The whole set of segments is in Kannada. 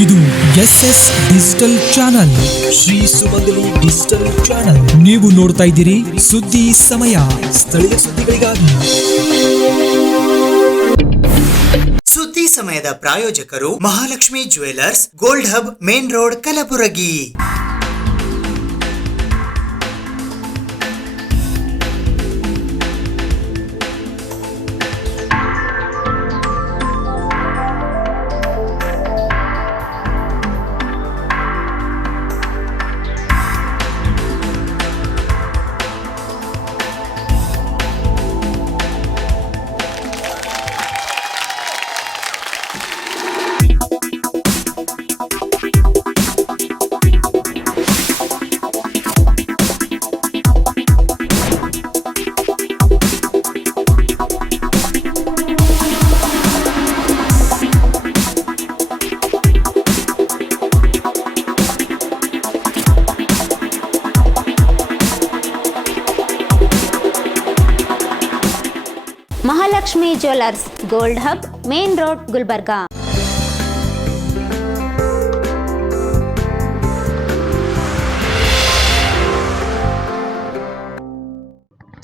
ಇದು SS ಡಿಜಿಟಲ್ ಚಾನಲ್, ಶ್ರೀ ಸುಮಂಗಲಿ ಡಿಜಿಟಲ್ ಚಾನಲ್. ನೀವು ನೋಡ್ತಾ ಇದ್ದೀರಿ ಸುದ್ದಿ ಸಮಯ, ಸ್ಥಳೀಯ ಸುದ್ದಿಗಳಿಗಾಗಿ. ಸುದ್ದಿ ಸಮಯದ ಪ್ರಾಯೋಜಕರು Mahalakshmi jewellers, gold hub, main road, Kalaburagi. Mahalakshmi jewellers, gold hub, main road, Gulbarga.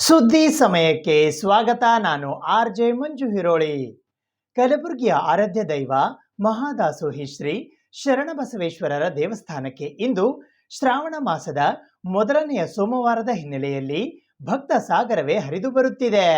ಸುದ್ದಿ ಸಮಯಕ್ಕೆ ಸ್ವಾಗತ. ನಾನು RJ ಮಂಜು ಹಿರೋಳಿ. ಕಲಬುರಗಿಯ ಆರಾಧ್ಯ ದೈವ ಮಹಾದಾಸೋಹಿ ಶ್ರೀ ಶರಣಬಸವೇಶ್ವರರ ದೇವಸ್ಥಾನಕ್ಕೆ ಇಂದು ಶ್ರಾವಣ ಮಾಸದ ಮೊದಲನೆಯ ಸೋಮವಾರದ ಹಿನ್ನೆಲೆಯಲ್ಲಿ ಭಕ್ತ ಸಾಗರವೇ ಹರಿದು ಬರುತ್ತಿದೆ.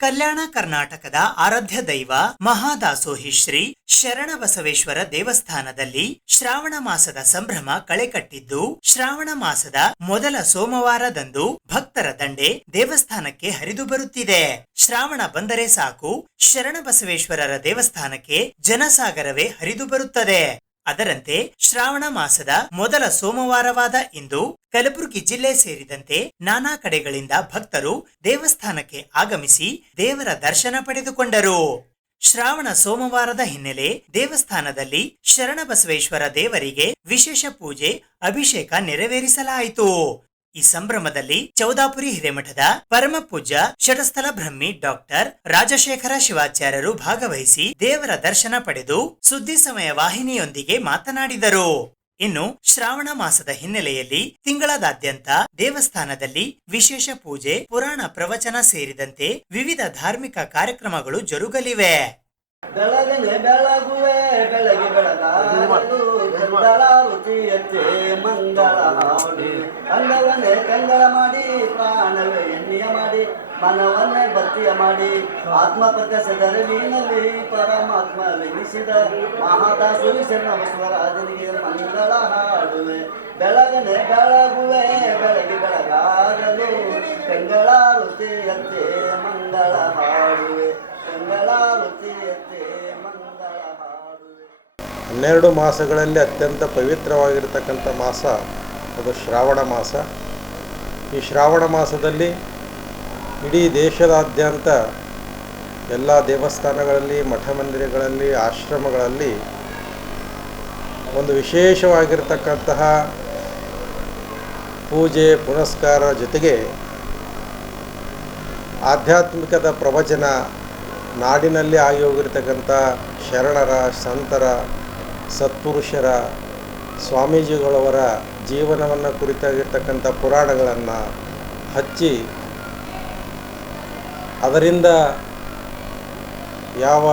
ಕಲ್ಯಾಣ ಕರ್ನಾಟಕದ ಆರಾಧ್ಯ ದೈವ ಮಹಾದಾಸೋಹಿ ಶ್ರೀ ಶರಣಬಸವೇಶ್ವರ ದೇವಸ್ಥಾನದಲ್ಲಿ ಶ್ರಾವಣ ಮಾಸದ ಸಂಭ್ರಮ ಕಳೆಕಟ್ಟಿದ್ದು, ಶ್ರಾವಣ ಮಾಸದ ಮೊದಲ ಸೋಮವಾರದಂದು ಭಕ್ತರ ದಂಡೆ ದೇವಸ್ಥಾನಕ್ಕೆ ಹರಿದು ಬರುತ್ತಿದೆ. ಶ್ರಾವಣ ಬಂದರೆ ಸಾಕು, ಶರಣಬಸವೇಶ್ವರರ ದೇವಸ್ಥಾನಕ್ಕೆ ಜನಸಾಗರವೇ ಹರಿದು ಬರುತ್ತದೆ. ಅದರಂತೆ ಶ್ರಾವಣ ಮಾಸದ ಮೊದಲ ಸೋಮವಾರವಾದ ಇಂದು ಕಲಬುರಗಿ ಜಿಲ್ಲೆ ಸೇರಿದಂತೆ ನಾನಾ ಕಡೆಗಳಿಂದ ಭಕ್ತರು ದೇವಸ್ಥಾನಕ್ಕೆ ಆಗಮಿಸಿ ದೇವರ ದರ್ಶನ ಪಡೆದುಕೊಂಡರು. ಶ್ರಾವಣ ಸೋಮವಾರದ ಹಿನ್ನೆಲೆ ದೇವಸ್ಥಾನದಲ್ಲಿ ಶರಣಬಸವೇಶ್ವರ ದೇವರಿಗೆ ವಿಶೇಷ ಪೂಜೆ, ಅಭಿಷೇಕ ನೆರವೇರಿಸಲಾಯಿತು. ಈ ಸಂಭ್ರಮದಲ್ಲಿ ಚೌದಾಪುರಿ ಹಿರೇಮಠದ ಪರಮ ಪೂಜ್ಯ ಶಟಸ್ಥಲ ಬ್ರಹ್ಮಿ ಡಾಕ್ಟರ್ ರಾಜಶೇಖರ ಶಿವಾಚಾರ್ಯರು ಭಾಗವಹಿಸಿ ದೇವರ ದರ್ಶನ ಪಡೆದು ಸುದ್ದಿ ಸಮಯ ವಾಹಿನಿಯೊಂದಿಗೆ ಮಾತನಾಡಿದರು. ಇನ್ನು ಶ್ರಾವಣ ಮಾಸದ ಹಿನ್ನೆಲೆಯಲ್ಲಿ ತಿಂಗಳಾದ್ಯಂತ ದೇವಸ್ಥಾನದಲ್ಲಿ ವಿಶೇಷ ಪೂಜೆ, ಪುರಾಣ ಪ್ರವಚನ ಸೇರಿದಂತೆ ವಿವಿಧ ಧಾರ್ಮಿಕ ಕಾರ್ಯಕ್ರಮಗಳು ಜರುಗಲಿವೆ. ಬೆಳಗನೆ ಬೆಳಗುವೆ ಬೆಳಗ್ಗೆ ಬೆಳಗಾಗಲು ಗಂಗಳ ರುಚಿಯಂತೆ ಮಂಗಳ ಹಾಡಿ, ಅಂಗವನ್ನೇ ಕಂಗಳ ಮಾಡಿ ಪ್ರಾಣವೇ ಎಣ್ಣೆಯ ಮಾಡಿ, ಮನವನ್ನೇ ಭಕ್ತಿಯ ಮಾಡಿ, ಆತ್ಮ ಪ್ರಕಾಶದ ನೀನಲ್ಲಿ ಪರಮಾತ್ಮ ವೆನಿಸಿದ ಮಹಾದಾಸೋಹಿ ಶರಣಬಸವರಾಜನಿಗೆ ಮಂಗಳ ಹಾಡುವೆ. ಬೆಳಗನೆ ಬೆಳಗುವೆ ಬೆಳಗ್ಗೆ ಬೆಳಗಾಗಲು ಕಂಗಳ ರುಚಿಯಂತೆ ಮಂಗಳ ಹಾಡುವೆ. 12 ಮಾಸಗಳಲ್ಲಿ ಅತ್ಯಂತ ಪವಿತ್ರವಾಗಿರ್ತಕ್ಕಂಥ ಮಾಸ ಅದು ಶ್ರಾವಣ ಮಾಸ. ಈ ಶ್ರಾವಣ ಮಾಸದಲ್ಲಿ ಇಡೀ ದೇಶದಾದ್ಯಂತ ಎಲ್ಲ ದೇವಸ್ಥಾನಗಳಲ್ಲಿ, ಮಠ ಮಂದಿರಗಳಲ್ಲಿ, ಆಶ್ರಮಗಳಲ್ಲಿ ಒಂದು ವಿಶೇಷವಾಗಿರ್ತಕ್ಕಂತಹ ಪೂಜೆ ಪುನಸ್ಕಾರ ಜೊತೆಗೆ ಆಧ್ಯಾತ್ಮಿಕದ ಪ್ರವಚನ, ನಾಡಿನಲ್ಲಿ ಆಗಿ ಹೋಗಿರ್ತಕ್ಕಂಥ ಶರಣರ, ಸಂತರ, ಸತ್ಪುರುಷರ, ಸ್ವಾಮೀಜಿಗಳವರ ಜೀವನವನ್ನು ಕುರಿತಾಗಿರ್ತಕ್ಕಂಥ ಪುರಾಣಗಳನ್ನು ಹಚ್ಚಿ ಅದರಿಂದ ಯಾವ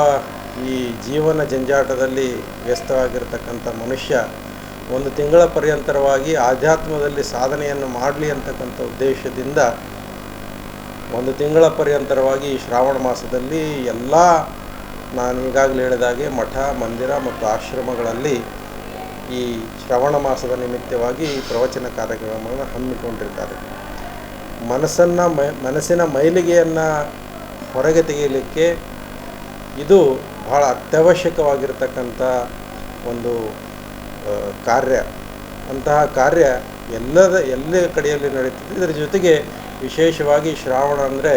ಈ ಜೀವನ ಜಂಜಾಟದಲ್ಲಿ ವ್ಯಸ್ತವಾಗಿರ್ತಕ್ಕಂಥ ಮನುಷ್ಯ ಒಂದು ತಿಂಗಳ ಪರ್ಯಂತರವಾಗಿ ಆಧ್ಯಾತ್ಮದಲ್ಲಿ ಸಾಧನೆಯನ್ನು ಮಾಡಲಿ ಅಂತಕ್ಕಂಥ ಉದ್ದೇಶದಿಂದ ಒಂದು ತಿಂಗಳ ಪರ್ಯಂತರವಾಗಿ ಈ ಶ್ರಾವಣ ಮಾಸದಲ್ಲಿ ಎಲ್ಲ ನಾನು ಈಗಾಗಲೇ ಹೇಳಿದಾಗೆ ಮಠ ಮಂದಿರ ಮತ್ತು ಆಶ್ರಮಗಳಲ್ಲಿ ಈ ಶ್ರಾವಣ ಮಾಸದ ನಿಮಿತ್ತವಾಗಿ ಪ್ರವಚನ ಕಾರ್ಯಕ್ರಮಗಳನ್ನು ಹಮ್ಮಿಕೊಂಡಿರ್ತಾರೆ. ಮನಸ್ಸಿನ ಮೈಲಿಗೆಯನ್ನು ಹೊರಗೆ ತೆಗೆಯಲಿಕ್ಕೆ ಇದು ಬಹಳ ಅತ್ಯವಶ್ಯಕವಾಗಿರ್ತಕ್ಕಂಥ ಒಂದು ಕಾರ್ಯ. ಅಂತಹ ಕಾರ್ಯ ಎಲ್ಲ ಕಡೆಯಲ್ಲಿ ನಡೀತದೆ. ಇದರ ಜೊತೆಗೆ ವಿಶೇಷವಾಗಿ ಶ್ರಾವಣ ಅಂದರೆ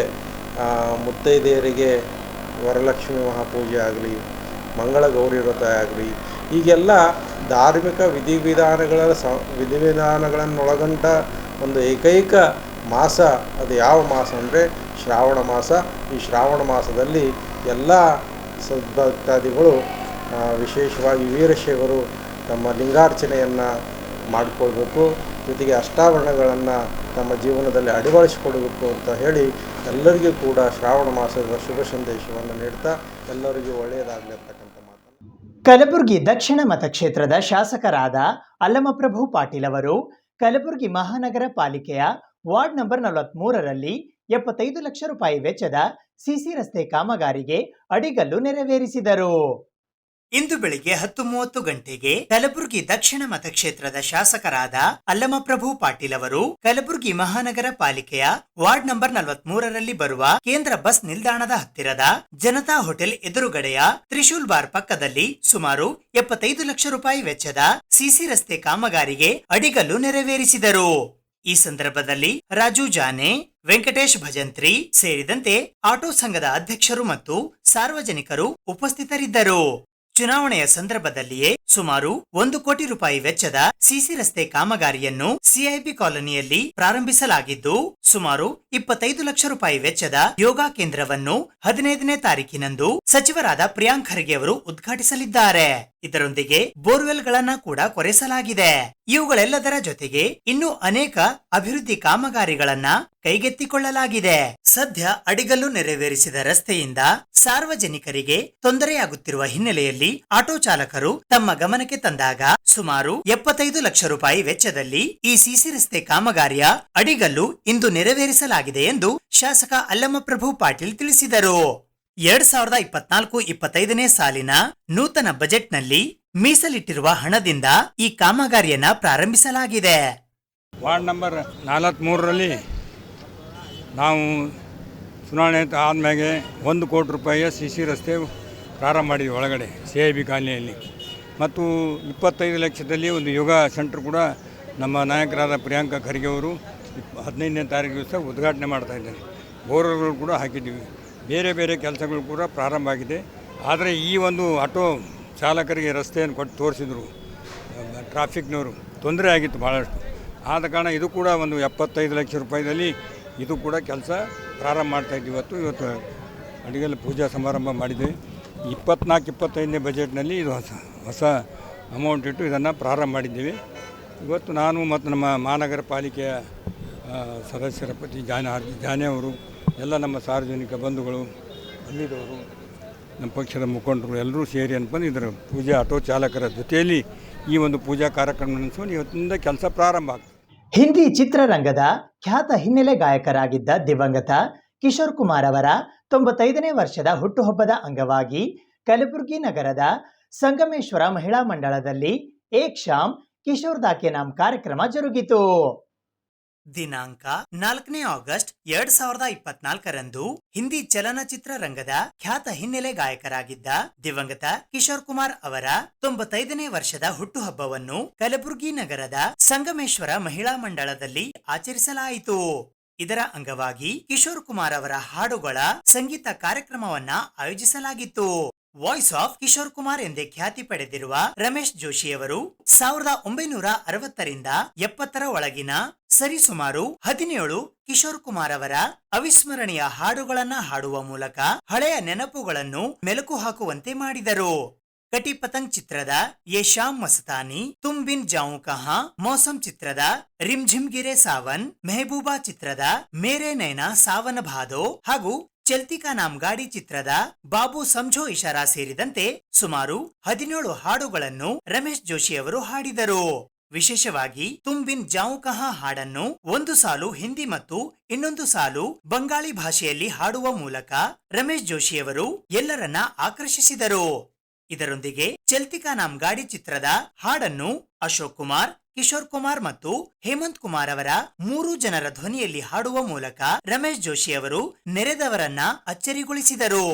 ಮುತ್ತೈದೆಯರಿಗೆ ವರಲಕ್ಷ್ಮಿ ಮಹಾಪೂಜೆ ಆಗಲಿ, ಮಂಗಳ ಗೌರಿ ವ್ರತ ಆಗಲಿ, ಹೀಗೆಲ್ಲ ಧಾರ್ಮಿಕ ವಿಧಿವಿಧಾನಗಳನ್ನೊಳಗೊಂಡ ಒಂದು ಏಕೈಕ ಮಾಸ ಅದು ಯಾವ ಮಾಸ ಅಂದರೆ ಶ್ರಾವಣ ಮಾಸ. ಈ ಶ್ರಾವಣ ಮಾಸದಲ್ಲಿ ಎಲ್ಲ ಸದ್ಭಕ್ತಾದಿಗಳು ವಿಶೇಷವಾಗಿ ವೀರಶೈವರು ತಮ್ಮ ಲಿಂಗಾರ್ಚನೆಯನ್ನು ಮಾಡಿಕೊಳ್ಬೇಕು, ಜೊತೆಗೆ ಅಷ್ಟಾವರಣಗಳನ್ನು ತಮ್ಮ ಜೀವನದಲ್ಲಿ ಅಳವಡಿಸಿಕೊಡಬೇಕು ಅಂತ ಹೇಳಿ ಎಲ್ಲರಿಗೂ ಕೂಡ ಶ್ರಾವಣ ಮಾಸದ ಶುಭ ಸಂದೇಶವನ್ನು ನೀಡ್ತಾ ಎಲ್ಲರಿಗೂ ಒಳ್ಳೆಯದಾಗಲಿ ಅಂತಕ್ಕಂಥ ಮಾತನ್ನು. ಕಲಬುರಗಿ ದಕ್ಷಿಣ ಮತಕ್ಷೇತ್ರದ ಶಾಸಕರಾದ ಅಲ್ಲಮಪ್ರಭು ಪಾಟೀಲ್ ಅವರು ಕಲಬುರಗಿ ಮಹಾನಗರ ಪಾಲಿಕೆಯ ವಾರ್ಡ್ ನಂಬರ್ 43ರಲ್ಲಿ 75 ಲಕ್ಷ ರೂಪಾಯಿ ವೆಚ್ಚದ ಸಿಸಿ ರಸ್ತೆ ಕಾಮಗಾರಿಗೆ ಅಡಿಗಲ್ಲು ನೆರವೇರಿಸಿದರು. ಇಂದು ಬೆಳಿಗ್ಗೆ 10:30 ಗಂಟೆಗೆ ಕಲಬುರಗಿ ದಕ್ಷಿಣ ಮತಕ್ಷೇತ್ರದ ಶಾಸಕರಾದ ಅಲ್ಲಮಪ್ರಭು ಪಾಟೀಲ್ ಅವರು ಕಲಬುರಗಿ ಮಹಾನಗರ ಪಾಲಿಕೆಯ ವಾರ್ಡ್ ನಂಬರ್ 43ರಲ್ಲಿ ಬರುವ ಕೇಂದ್ರ ಬಸ್ ನಿಲ್ದಾಣದ ಹತ್ತಿರದ ಜನತಾ ಹೋಟೆಲ್ ಎದುರುಗಡೆಯ ತ್ರಿಶೂಲ್ ಬಾರ್ ಪಕ್ಕದಲ್ಲಿ ಸುಮಾರು 75 ಲಕ್ಷ ರೂಪಾಯಿ ವೆಚ್ಚದ ಸಿಸಿ ರಸ್ತೆ ಕಾಮಗಾರಿಗೆ ಅಡಿಗಲ್ಲು ನೆರವೇರಿಸಿದರು. ಈ ಸಂದರ್ಭದಲ್ಲಿ ರಾಜು ಜಾನೆ, ವೆಂಕಟೇಶ್ ಭಜಂತ್ರಿ ಸೇರಿದಂತೆ ಆಟೋ ಸಂಘದ ಅಧ್ಯಕ್ಷರು ಮತ್ತು ಸಾರ್ವಜನಿಕರು ಉಪಸ್ಥಿತರಿದ್ದರು. ಚುನಾವಣೆಯ ಸಂದರ್ಭದಲ್ಲಿಯೇ ಸುಮಾರು 1 ಕೋಟಿ ರೂಪಾಯಿ ವೆಚ್ಚದ ಸಿಸಿ ರಸ್ತೆ ಕಾಮಗಾರಿಯನ್ನು ಸಿಐಬಿ ಕಾಲೋನಿಯಲ್ಲಿ ಪ್ರಾರಂಭಿಸಲಾಗಿದ್ದು, ಸುಮಾರು 25 ಲಕ್ಷ ರೂಪಾಯಿ ವೆಚ್ಚದ ಯೋಗ ಕೇಂದ್ರವನ್ನು 15ನೇ ತಾರೀಕಿನಂದು ಸಚಿವರಾದ ಪ್ರಿಯಾಂಕ್ ಖರ್ಗೆ ಅವರು ಉದ್ಘಾಟಿಸಲಿದ್ದಾರೆ. ಇದರೊಂದಿಗೆ ಬೋರ್ವೆಲ್ಗಳನ್ನ ಕೂಡ ಕೊರೆಸಲಾಗಿದೆ. ಇವುಗಳೆಲ್ಲದರ ಜೊತೆಗೆ ಇನ್ನೂ ಅನೇಕ ಅಭಿವೃದ್ಧಿ ಕಾಮಗಾರಿಗಳನ್ನ ಕೈಗೆತ್ತಿಕೊಳ್ಳಲಾಗಿದೆ. ಸದ್ಯ ಅಡಿಗಲ್ಲು ನೆರವೇರಿಸಿದ ರಸ್ತೆಯಿಂದ ಸಾರ್ವಜನಿಕರಿಗೆ ತೊಂದರೆಯಾಗುತ್ತಿರುವ ಹಿನ್ನೆಲೆಯಲ್ಲಿ ಆಟೋ ಚಾಲಕರು ತಮ್ಮ ಗಮನಕ್ಕೆ ತಂದಾಗ ಸುಮಾರು 75 ಲಕ್ಷ ರೂಪಾಯಿ ವೆಚ್ಚದಲ್ಲಿ ಈ ಸಿಸಿ ರಸ್ತೆ ಕಾಮಗಾರಿಯ ಅಡಿಗಲ್ಲು ಇಂದು ನೆರವೇರಿಸಲಾಗಿದೆ ಎಂದು ಶಾಸಕ ಅಲ್ಲಮಪ್ರಭು ಪಾಟೀಲ್ ತಿಳಿಸಿದರು. 2024-25ನೇ ಸಾಲಿನ ನೂತನ ಬಜೆಟ್ನಲ್ಲಿ ಮೀಸಲಿಟ್ಟಿರುವ ಹಣದಿಂದ ಈ ಕಾಮಗಾರಿಯನ್ನ ಪ್ರಾರಂಭಿಸಲಾಗಿದೆ. ವಾರ್ಡ್ ನಂಬರ್ 43ರಲ್ಲಿ ನಾವು ಚುನಾವಣೆ ಆದಮೇಲೆ 1 ಕೋಟಿ ರೂಪಾಯಿಯ ಸಿಸಿ ರಸ್ತೆ ಪ್ರಾರಂಭ ಮಾಡಿದ್ವಿ ಒಳಗಡೆ CIB ಕಾಲನಿಯಲ್ಲಿ. ಮತ್ತು 25 ಲಕ್ಷದಲ್ಲಿ ಒಂದು ಯೋಗ ಸೆಂಟರ್ ಕೂಡ ನಮ್ಮ ನಾಯಕರಾದ ಪ್ರಿಯಾಂಕ ಖರ್ಗೆ ಅವರು 15ನೇ ತಾರೀಕು ದಿವಸ ಉದ್ಘಾಟನೆ ಮಾಡ್ತಾಯಿದ್ದಾರೆ. ಬೋರ್ವೆಲ್ಗಳು ಕೂಡ ಹಾಕಿದ್ದೀವಿ. ಬೇರೆ ಬೇರೆ ಕೆಲಸಗಳು ಕೂಡ ಪ್ರಾರಂಭ ಆಗಿದೆ. ಆದರೆ ಈ ಒಂದು ಆಟೋ ಚಾಲಕರಿಗೆ ರಸ್ತೆಯನ್ನು ಕೊಟ್ಟು ತೋರಿಸಿದರು, ಟ್ರಾಫಿಕ್ನವರು ತೊಂದರೆ ಆಗಿತ್ತು ಭಾಳಷ್ಟು. ಆದ ಕಾರಣ ಇದು ಕೂಡ ಒಂದು 75 ಲಕ್ಷ ರೂಪಾಯಿದಲ್ಲಿ ಇದು ಕೂಡ ಕೆಲಸ ಪ್ರಾರಂಭ ಮಾಡ್ತಾಯಿದ್ವಿ. ಇವತ್ತು ಅಡಿಗೆಲ್ಲ ಪೂಜಾ ಸಮಾರಂಭ ಮಾಡಿದ್ದೇವೆ. 24-25ನೇ ಬಜೆಟ್ನಲ್ಲಿ ಇದು ಹೊಸ ಅಮೌಂಟ್ ಇಟ್ಟು ಇದನ್ನು ಪ್ರಾರಂಭ ಮಾಡಿದ್ದೀವಿ. ಇವತ್ತು ನಾನು ಮತ್ತು ನಮ್ಮ ಮಹಾನಗರ ಪಾಲಿಕೆಯ ಸದಸ್ಯರ ಪತಿ ಜಾನೆ ಅವರು, ಎಲ್ಲ ನಮ್ಮ ಸಾರ್ವಜನಿಕ ಬಂಧುಗಳು, ಅಲ್ಲಿದವರು, ನಮ್ಮ ಪಕ್ಷದ ಮುಖಂಡರು ಎಲ್ಲರೂ ಸೇರಿ ಅನ್ಕೊಂಡು ಇದರ ಪೂಜಾ ಆಟೋ ಚಾಲಕರ ಜೊತೆಯಲ್ಲಿ ಈ ಒಂದು ಪೂಜಾ ಕಾರ್ಯಕ್ರಮ ನಡೆಸ್ಕೊಂಡು ಇವತ್ತಿನಿಂದ ಕೆಲಸ ಪ್ರಾರಂಭ ಆಗ್ತದೆ. ಹಿಂದಿ ಚಿತ್ರರಂಗದ ಖ್ಯಾತ ಹಿನ್ನೆಲೆ ಗಾಯಕರಾಗಿದ್ದ ದಿವಂಗತ ಕಿಶೋರ್ ಕುಮಾರ್ ಅವರ 95ನೇ ವರ್ಷದ ಹುಟ್ಟುಹಬ್ಬದ ಅಂಗವಾಗಿ ಕಲಬುರಗಿ ನಗರದ ಸಂಗಮೇಶ್ವರ ಮಹಿಳಾ ಮಂಡಳದಲ್ಲಿ ಏಕ್ ಶಾಮ್ ಕಿಶೋರ್ ದಾಕೆ ನಾಮ್ ಕಾರ್ಯಕ್ರಮ ಜರುಗಿತು. ದಿನಾಂಕ 4ನೇ ಆಗಸ್ಟ್ 2024ರಂದು ಹಿಂದಿ ಚಲನಚಿತ್ರ ರಂಗದ ಖ್ಯಾತ ಹಿನ್ನೆಲೆ ಗಾಯಕರಾಗಿದ್ದ ದಿವಂಗತ ಕಿಶೋರ್ ಕುಮಾರ್ ಅವರ 95ನೇ ವರ್ಷದ ಹುಟ್ಟುಹಬ್ಬವನ್ನು ಕಲಬುರಗಿ ನಗರದ ಸಂಗಮೇಶ್ವರ ಮಹಿಳಾ ಮಂಡಳದಲ್ಲಿ ಆಚರಿಸಲಾಯಿತು. ಇದರ ಅಂಗವಾಗಿ ಕಿಶೋರ್ ಕುಮಾರ್ ಅವರ ಹಾಡುಗಳ ಸಂಗೀತ ಕಾರ್ಯಕ್ರಮವನ್ನ ಆಯೋಜಿಸಲಾಗಿತ್ತು. ವಾಯ್ಸ್ ಆಫ್ ಕಿಶೋರ್ ಕುಮಾರ್ ಎಂದೇ ಖ್ಯಾತಿ ಪಡೆದಿರುವ ರಮೇಶ್ ಜೋಶಿಯವರು 1960ರಿಂದ 70ರ ಒಳಗಿನ ಸರಿಸುಮಾರು 17 ಕಿಶೋರ್ ಕುಮಾರ್ ಅವರ ಅವಿಸ್ಮರಣೀಯ ಹಾಡುಗಳನ್ನ ಹಾಡುವ ಮೂಲಕ ಹಳೆಯ ನೆನಪುಗಳನ್ನು ಮೆಲುಕು ಹಾಕುವಂತೆ ಮಾಡಿದರು. ಕಟಿ ಪತಂಗ್ ಚಿತ್ರದ ಯೇ ಶಾಮ್ ಮಸ್ತಾನಿ, ತುಮ್ ಬಿನ್ ಜಾऊं ಕಹಾ, ಮೌಸಮ್ ಚಿತ್ರದ ರಿಮ್ಝಿಮ್ ಗಿರೆ ಸಾವನ್, ಮೆಹಬೂಬಾ ಚಿತ್ರದ ಮೇರೆ ನೈನಾ ಸಾವನ್ ಭಾದೋ ಹಾಗೂ ಚಲ್ತಿ ಕಾ ನಾಮ್ ಗಾಡಿ ಚಿತ್ರದ ಬಾಬು ಸಮझो ಇಶಾರಾ ಸೇರಿದಂತೆ ಸುಮಾರು 17 ಹಾಡುಗಳನ್ನು ರಮೇಶ್ ಜೋಶಿ ಅವರು ಹಾಡಿದರು. ವಿಶೇಷವಾಗಿ ತುಮ್ ಬಿನ್ ಜಾऊं ಕಹಾ ಹಾಡನ್ನು ಒಂದು ಸಾಲು ಹಿಂದಿ ಮತ್ತು ಇನ್ನೊಂದು ಸಾಲು ಬಂಗಾಳಿ ಭಾಷೆಯಲ್ಲಿ ಹಾಡುವ ಮೂಲಕ ರಮೇಶ್ ಜೋಶಿಯವರು ಎಲ್ಲರನ್ನ ಆಕರ್ಷಿಸಿದರು. ಇದರೊಂದಿಗೆ ಚಲ್ತಿ ಕಾ ನಾಮ್ ಗಾಡಿ ಚಿತ್ರದ ಹಾಡನ್ನು ಅಶೋಕ್ ಕುಮಾರ್, ಕಿಶೋರ್ ಕುಮಾರ್ ಮತ್ತು ಹೇಮಂತ್ ಕುಮಾರ್ ಅವರ 3 ಜನರ ಧ್ವನಿಯಲ್ಲಿ ಹಾಡುವ ಮೂಲಕ ರಮೇಶ್ ಜೋಶಿ ಅವರು ನೆರೆದವರನ್ನ ಅಚ್ಚರಿಗೊಳಿಸಿದರು.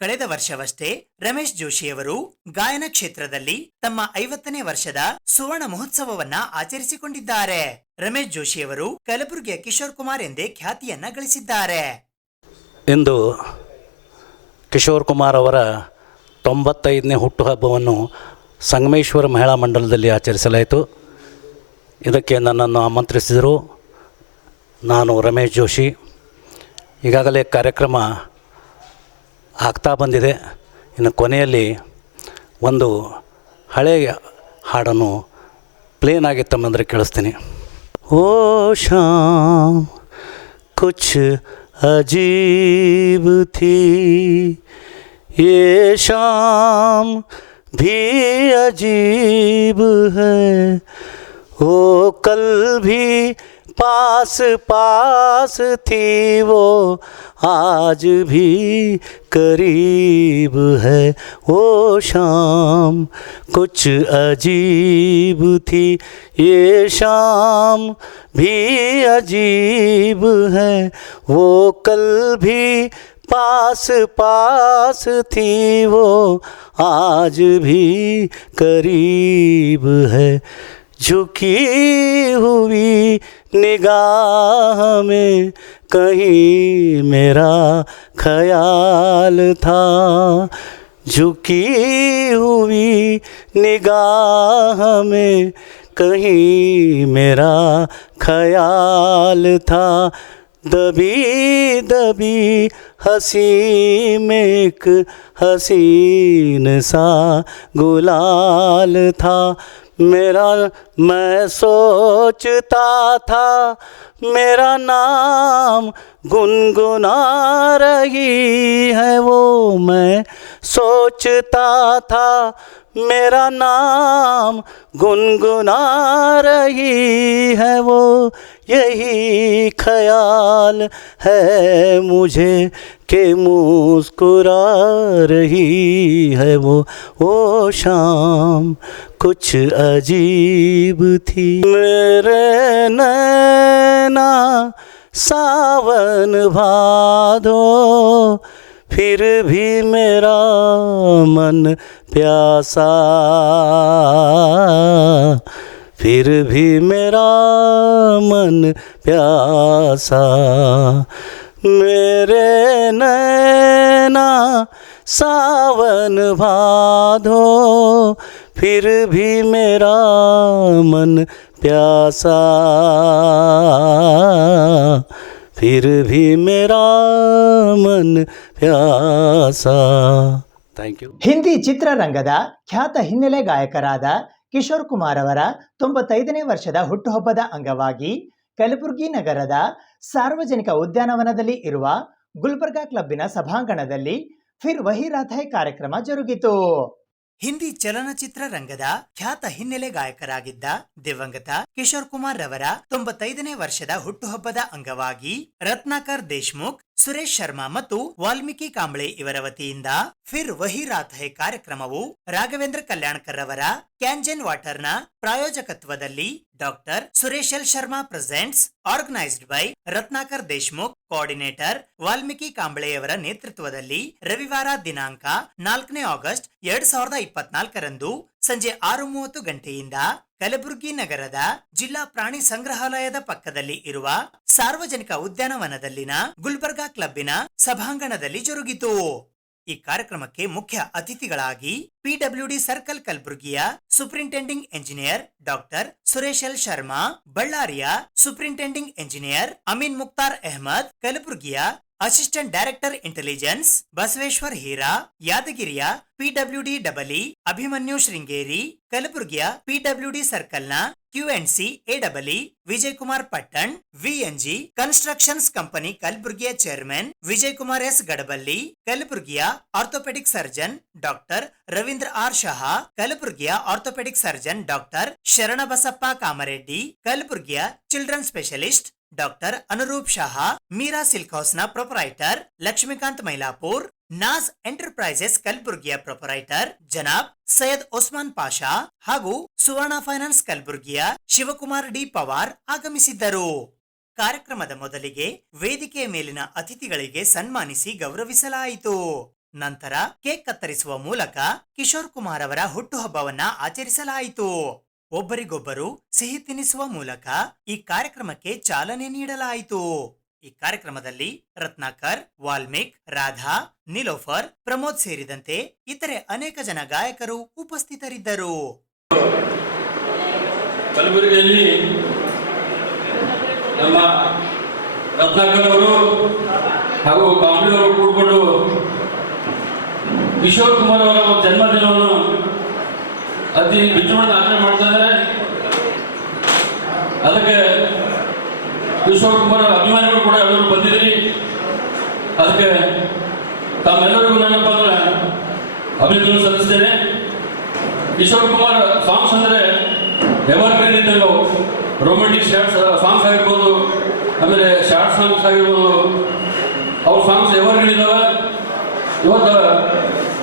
ಕಳೆದ ವರ್ಷವಷ್ಟೇ ರಮೇಶ್ ಜೋಶಿ ಅವರು ಗಾಯನ ಕ್ಷೇತ್ರದಲ್ಲಿ ತಮ್ಮ 50ನೇ ವರ್ಷದ ಸುವರ್ಣ ಮಹೋತ್ಸವವನ್ನ ಆಚರಿಸಿಕೊಂಡಿದ್ದಾರೆ. ರಮೇಶ್ ಜೋಶಿ ಅವರು ಕಲಬುರಗಿಯ ಕಿಶೋರ್ ಕುಮಾರ್ ಎಂದೇ ಖ್ಯಾತಿಯನ್ನ ಗಳಿಸಿದ್ದಾರೆ. ಇಂದು ಕಿಶೋರ್ ಕುಮಾರ್ ಅವರ 95ನೇ ಹುಟ್ಟುಹಬ್ಬವನ್ನು ಸಂಗಮೇಶ್ವರ ಮಹಿಳಾ ಮಂಡಲದಲ್ಲಿ ಆಚರಿಸಲಾಯಿತು. ಇದಕ್ಕೆ ನನ್ನನ್ನು ಆಮಂತ್ರಿಸಿದರು. ನಾನು ರಮೇಶ್ ಜೋಶಿ. ಈಗಾಗಲೇ ಕಾರ್ಯಕ್ರಮ ಆಗ್ತಾ ಬಂದಿದೆ. ಇನ್ನು ಕೊನೆಯಲ್ಲಿ ಒಂದು ಹಳೆಯ ಹಾಡನ್ನು ಪ್ಲೇನಾಗಿ ತಮ್ಮಂದರೆ ಕೇಳಿಸ್ತೀನಿ. ಓ ಶಾಮ್ ಕುಚ್ अजीब थी ये शाम भी अजीब है, वो कल भी पास पास थी, वो आज भी करीब है. वो शाम कुछ अजीब थी, ये शाम भी अजीब है, वो कल भी पास पास थी, वो आज भी करीब है. झुकी हुई निगाह में कहीं मेरा ख्याल था, झुकी हुई निगाह में कहीं मेरा ख्याल था. दबी दबी हंसी में एक हसीन सा गुलाल था मेरा. मैं सोचता था मेरा नाम गुनगुना रही है वो, मैं सोचता था मेरा नाम गुनगुना रही है वो, यही ख्याल है मुझे कि मुस्कुरा रही है वो. वो शाम कुछ अजीब थी, मेरे नैना सावन भादो, फिर भी मेरा मन प्यासा, फिर भी मेरा मन प्यासा. मेरे नैना सावन भादो, फिर भी मेरा मन प्यासा, फिर भी मेरा मन प्यासा. Thank you. ಹಿಂದಿ ಚಿತ್ರರಂಗದ ಖ್ಯಾತ ಹಿನ್ನೆಲೆ ಗಾಯಕರಾದ ಕಿಶೋರ್ ಕುಮಾರ್ ಅವರ 95ನೇ ವರ್ಷದ ಹುಟ್ಟುಹಬ್ಬದ ಅಂಗವಾಗಿ ಕಲಬುರಗಿ ನಗರದ ಸಾರ್ವಜನಿಕ ಉದ್ಯಾನವನದಲ್ಲಿ ಇರುವ ಗುಲ್ಬರ್ಗಾ ಕ್ಲಬ್ಬಿನ ಸಭಾಂಗಣದಲ್ಲಿ ಫಿರ್ ವಹಿ ರಾತ್ ಹೈ ಕಾರ್ಯಕ್ರಮ ಜರುಗಿತು. ಹಿಂದಿ ಚಲನಚಿತ್ರ ರಂಗದ ಖ್ಯಾತ ಹಿನ್ನೆಲೆ ಗಾಯಕರಾಗಿದ್ದ ದಿವಂಗತ ಕಿಶೋರ್ ಕುಮಾರ್ ರವರ 95ನೇ ವರ್ಷದ ಹುಟ್ಟುಹಬ್ಬದ ಅಂಗವಾಗಿ ರತ್ನಾಕರ್ ದೇಶ್ಮುಖ್, ಸುರೇಶ್ ಶರ್ಮಾ ಮತ್ತು ವಾಲ್ಮೀಕಿ ಕಾಂಬ್ಳೆ ಇವರ ವತಿಯಿಂದ ಫಿರ್ ವಹಿ ರಾತ್ ಹೈ ಕಾರ್ಯಕ್ರಮವು ರಾಘವೇಂದ್ರ ಕಲ್ಯಾಣ್ಕರ್ ರವರ ಕ್ಯಾನ್ಜನ್ ವಾಟರ್ ನ ಪ್ರಾಯೋಜಕತ್ವದಲ್ಲಿ doctor Suresh L Sharma presents organised by Ratnakar Deshmukh, coordinator Valmiki ಕಾಂಬ್ಳೆಯವರ ನೇತೃತ್ವದಲ್ಲಿ ರವಿವಾರ ದಿನಾಂಕ 4ನೇ ಆಗಸ್ಟ್ 2024ರಂದು ಸಂಜೆ 6:30 ಗಂಟೆಯಿಂದ ಕಲಬುರಗಿ ನಗರದ ಜಿಲ್ಲಾ ಪ್ರಾಣಿ ಸಂಗ್ರಹಾಲಯದ ಪಕ್ಕದಲ್ಲಿ ಇರುವ ಸಾರ್ವಜನಿಕ ಉದ್ಯಾನವನದಲ್ಲಿನ ಗುಲ್ಬರ್ಗಾ ಕ್ಲಬ್ಬಿನ ಸಭಾಂಗಣದಲ್ಲಿ ಜರುಗಿತು. ಈ ಕಾರ್ಯಕ್ರಮಕ್ಕೆ ಮುಖ್ಯ ಅತಿಥಿಗಳಾಗಿ ಪಿಡಬ್ಲ್ಯೂಡಿ ಸರ್ಕಲ್ ಕಲಬುರಗಿಯ superintending engineer doctor Suresh L Sharma, ಬಳ್ಳಾರಿಯ ಸೂಪರಿಂಟೆಂಡಿಂಗ್ ಎಂಜಿನಿಯರ್ ಅಮೀನ್ ಮುಕ್ತಾರ್ ಅಹಮದ್, ಕಲಬುರಗಿಯ assistant director intelligence Basaveshwar Heera, ಯಾದಗಿರಿಯ ಪಿಡಬ್ಲ್ಯೂಡಿ ಡಬಲಿ ಅಭಿಮನ್ಯು ಶೃಂಗೇರಿ, ಕಲಬುರಗಿಯ ಪಿಡಬ್ಲ್ಯೂಡಿ ಸರ್ಕಲ್ ನ QNC AEE Vijay Kumar Pattan, VNG constructions company ಕಲಬುರಗಿಯ ಚೇರ್ಮನ್ ವಿಜಯ್ ಕುಮಾರ್ ಎಸ್ ಗಡಬಲ್ಲಿ, ಕಲಬುರಗಿಯ orthopaedic surgeon doctor Ravindra R Shah, ಕಲಬುರಗಿಯ orthopaedic surgeon doctor Sharanabasappa Kamareddy, ಕಲಬುರಗಿಯ children specialist doctor Anuroop Shah, Meera silk house ನ ಪ್ರೊಪರೈಟರ್ ಲಕ್ಷ್ಮೀಕಾಂತ್ ಮೈಲಾಪುರ್, ನಾಜ್ ಎಂಟರ್ಪ್ರೈಸಸ್ ಕಲಬುರಗಿಯ ಪ್ರೊಪರೈಟರ್ ಜನಾಬ್ ಸೈಯದ್ ಒಸ್ಮಾನ್ ಪಾಷಾ ಹಾಗೂ ಸುವರ್ಣ ಫೈನಾನ್ಸ್ ಕಲಬುರಗಿಯ ಶಿವಕುಮಾರ್ ಡಿ ಪವಾರ್ ಆಗಮಿಸಿದ್ದರು. ಕಾರ್ಯಕ್ರಮದ ಮೊದಲಿಗೆ ವೇದಿಕೆಯ ಮೇಲಿನ ಅತಿಥಿಗಳಿಗೆ ಸನ್ಮಾನಿಸಿ ಗೌರವಿಸಲಾಯಿತು. ನಂತರ ಕೇಕ್ ಕತ್ತರಿಸುವ ಮೂಲಕ ಕಿಶೋರ್ ಕುಮಾರ್ ಅವರ ಹುಟ್ಟುಹಬ್ಬವನ್ನ ಆಚರಿಸಲಾಯಿತು. ಒಬ್ಬರಿಗೊಬ್ಬರು ಸಿಹಿ ತಿನ್ನಿಸುವ ಮೂಲಕ ಈ ಕಾರ್ಯಕ್ರಮಕ್ಕೆ ಚಾಲನೆ ನೀಡಲಾಯಿತು. ಈ ಕಾರ್ಯಕ್ರಮದಲ್ಲಿ ರತ್ನಾಕರ್, ವಾಲ್ಮೀಕ್, ರಾಧಾ, ನಿಲೋಫರ್, ಪ್ರಮೋದ್ ಸೇರಿದಂತೆ ಇತರೆ ಅನೇಕ ಜನ ಗಾಯಕರು ಉಪಸ್ಥಿತರಿದ್ದರು. ಕಲಬುರಗಿಯಲ್ಲಿ ನಮ್ಮ ರತ್ನಾಕರ್ ಅವರು ಹಾಗೂ ಕಾಂಬ್ಳೆ ಅವರು ಕೂಡಿಕೊಂಡು ಕಿಶೋರ್ ಕುಮಾರ್ ಅವರ ಒಂದು ಜನ್ಮದಿನವನ್ನು ಅತಿ ವಿಜೃಂಭಣೆಯಿಂದ ಆಚರಣೆ ಮಾಡ್ತಾ ಇದ್ದಾರೆ. ಅದಕ್ಕೆ ಕಿಶೋರ್ ಕುಮಾರ್ ಅಭಿಮಾನಿಗಳು ಕೂಡ ಎಲ್ಲರೂ ಬಂದಿದ್ದೀರಿ. ಅದಕ್ಕೆ ತಮ್ಮೆಲ್ಲರಿಗೂ ನಾನಪ್ಪ ಅಂದ್ರೆ ಅಭಿನಂದನೆ ಸಲ್ಲಿಸ್ತೇನೆ. ಕಿಶೋರ್ ಕುಮಾರ್ ಸಾಂಗ್ಸ್ ಅಂದರೆ ಎವರ್ಗ್ರೀನ್ ಇದ್ದಂಗೆ, ರೊಮ್ಯಾಂಟಿಕ್ ಸಾಂಗ್ಸ್ ಆಗಿರ್ಬೋದು, ಆಮೇಲೆ ಶಾರ್ಟ್ ಸಾಂಗ್ಸ್ ಆಗಿರ್ಬೋದು, ಅವ್ರ ಸಾಂಗ್ಸ್ ಎವರ್ಗ್ರೀನ್ ಇದ್ದಾವೆ. ಇವತ್ತು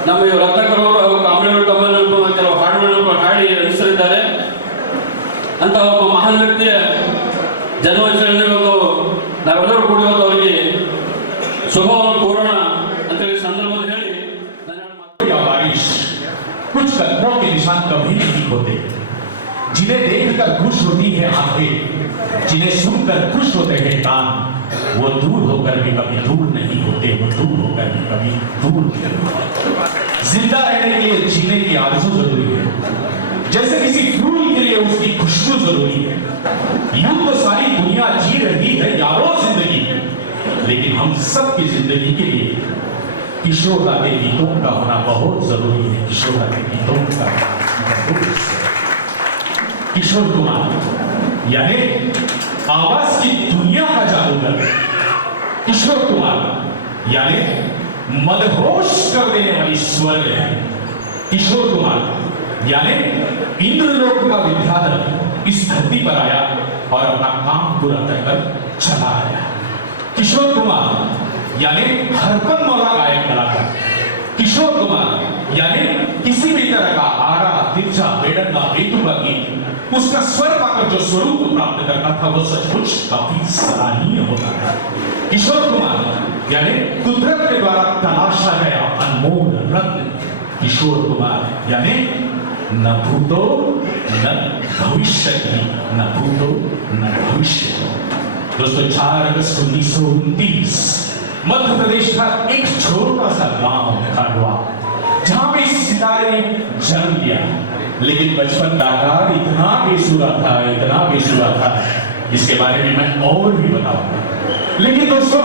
ನಮ್ಮ ರತ್ನಾಕರ್ ಅವರು ಹಾಗೂ ಕಾಂಬ್ಳಿಗಳು ತಮ್ಮಲ್ಲೂ ಕೆಲವು ಹಾಡುಗಳನ್ನು ಹಾಡಿ ರಚಿಸಲಿದ್ದಾರೆ. ಅಂತ ಒಬ್ಬ ಮಹಾನ್ ವ್ಯಕ್ತಿಯ ಜನ್ಮಾಚರಣೆ ನಾವೆಲ್ಲರೂ ಕೂಡ ಇವತ್ತು ಅವರಿಗೆ ಶುಭವನ್ನು ಕೋರೋಣ ಅಂತೇಳಿ ಸಂದರ್ಭದಲ್ಲಿ ಹೇಳಿ बारिश कुछ कदमों के निशान कभी नहीं होते, जिन्हें देखकर खुश होती है आंखें, जिन्हें सुनकर खुश होते हैं कान, वो दूर होकर भी कभी दूर नहीं होते, वो दूर होकर भी कभी दूर नहीं होते। जिंदा रहने के लिए जीने की आरज़ू जरूरी है, जैसे किसी फूल के लिए उसकी खुशबू जरूरी है। यूं तो सारी दुनिया जी रही है यारों जिंदगी, लेकिन हम सबकी जिंदगी के लिए किशोरदा के गीतों का होना बहुत जरूरी है। किशोरदा के गीतों का किशोर कुमार यानी आवाज की दुनिया का जादूगर, किशोर कुमार यानी मदहोश कर देने वाली स्वर है। किशोर कुमार यानी इंद्रलोक का विद्याधर इस धरती पर आया और अपना काम पूरा कर चला आया। किशोर कुमार यानी हरपन मौला गायक कलाकार। किशोर कुमार यानी किसी भी तरह का आड़ा तिरछा बेडंगा बेतुका गीत उसका स्वर पाकर जो स्वरूप प्राप्त करता था वो सचमुच काफी सराहनीय होता है। किशोर कुमार यानी कुदरत के द्वारा तलाशा गया अनमोल रत्न। किशोर कुमार यानी न भूतो न भविष्य की, न भूतो न भविष्य। दोस्तों 4 अगस्त 1929 मध्य प्रदेश का एक छोटा सा गांव खांडवा, जहां पे सितारे ने जन्म लिया, लेकिन बचपन दाकार इतना बेसुरा था, इसके बारे में मैं और भी बताऊंगा। लेकिन दोस्तों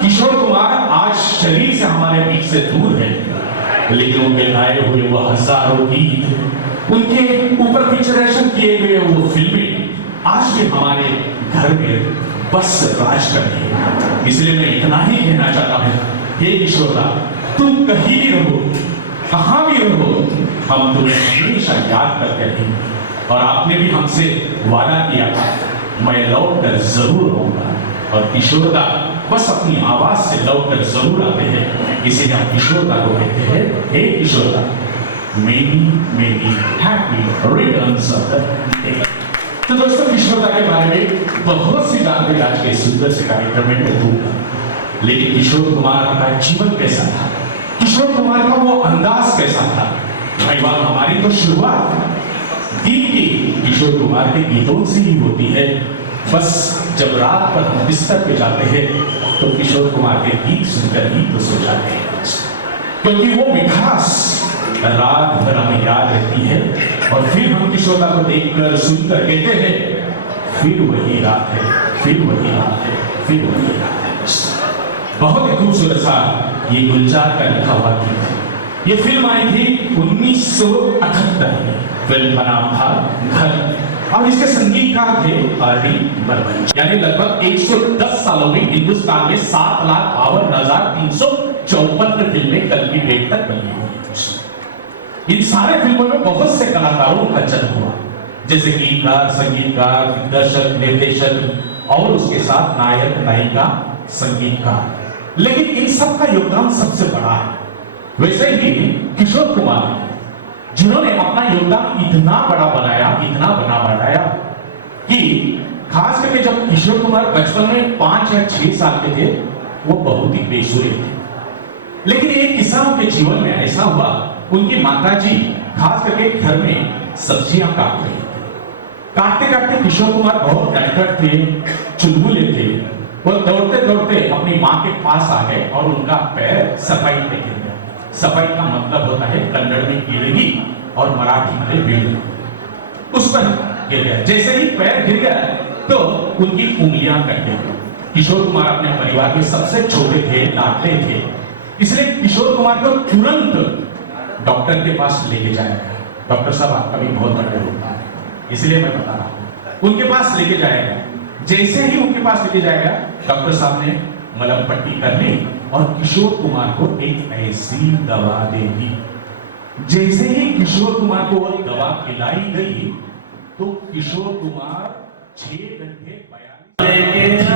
किशोर कुमार आज शरीर से हमारे बीच से दूर है, लेकिन उनके गाए हुए वो हजारों गीत, उनके ऊपर पिक्चराइजेशन किए गए वो फिल्में आज भी हमारे घर में बस राज कर रही है। इसलिए मैं इतना ही कहना चाहता हूं, हे किशोरदा तुम कहीं भी रहो, कहां भी रहो, हम तुम्हें हमेशा याद करते रहेंगे। और आपने भी हमसे वादा किया था, मैं लौट कर जरूर आऊंगा। और किशोरदा बस अपनी आवाज से लौट कर जरूर आते हैं, इसीलिए हम किशोरदा को कहते हैं, हे किशोरदा many happy returns of the day. तो दोस्तों किशोरदा के बारे में बहुत सी जानकारी आज के सुंदर से कार्यक्रम में मैं दूंगा। लेकिन किशोर कुमार का जीवन कैसा था, किशोर कुमार का वो अंदाज कैसा था, भाई बात हमारी तो शुरुआत दिन की किशोर कुमार के गीतों से ही होती है। बस जब रात पर हम बिस्तर पे जाते हैं तो किशोर कुमार के गीत सुनकर ही तो सो जाते हैं, क्योंकि वो मिठास रात भर हमें याद रहती है। और फिर हम किशोरदा को देखकर सुनकर कहते हैं, फिर वही रात है, फिर वही रात है, फिर वही रात है। बहुत ही खूबसूरत सा ये गुलजार का लिखा हुआ गीत है। ये फिल्म आई थी 1978 में। फिल्म का नाम था घर, और इसके संगीतकार थे R.D. बर्मन। यानी लगभग 110 सालों में हिंदुस्तान में 7,52,354 फिल्में कल की डेट तक बनी हुई। इन सारे फिल्मों में बहुत से कलाकारों का जन्म हुआ, जैसे गीतकार, संगीतकार, दिग्दर्शक, निर्देशक और उसके साथ नायक, नायिका, संगीतकार। लेकिन इन सब का योगदान सबसे बड़ा है। वैसे ही किशोर कुमार, जिन्होंने अपना योगदान इतना बड़ा बनाया कि खास करके जब किशोर कुमार बचपन में 5 या 6 साल के थे, वो बहुत ही बेसुरे थे। लेकिन एक किस्सा उनके जीवन में ऐसा हुआ, उनकी माताजी खास करके घर में सब्जियां काट रही थी। काटते काटते किशोर कुमार बहुत डॉक्टर थे, चुलबुले थे। वो दौड़ते दौड़ते अपनी माँ के पास आ गए और उनका पैर सफाई पे गिर गया। सफाई का मतलब होता है कन्नड़ में गिरगी और मराठी में बिल्ली, उस पर गिर गया। जैसे ही पैर गिर गया तो उनकी उंगलियां कट गई। किशोर कुमार अपने परिवार के सबसे छोटे थे, लाडले थे, इसलिए किशोर कुमार को तुरंत डॉक्टर के पास लेके जाएगा। डॉक्टर साहब आपका भी बहुत बड़ा होता है, इसलिए मैं बता रहा हूँ। उनके पास लेके जाएगा, जैसे ही उनके पास लेके जाएगा, डॉक्टर साहब ने मलहम पट्टी कर ली और किशोर कुमार को एक ऐसी दवा देगी। जैसे ही किशोर कुमार को दवा खिलाई गई तो किशोर कुमार 6 घंटे 42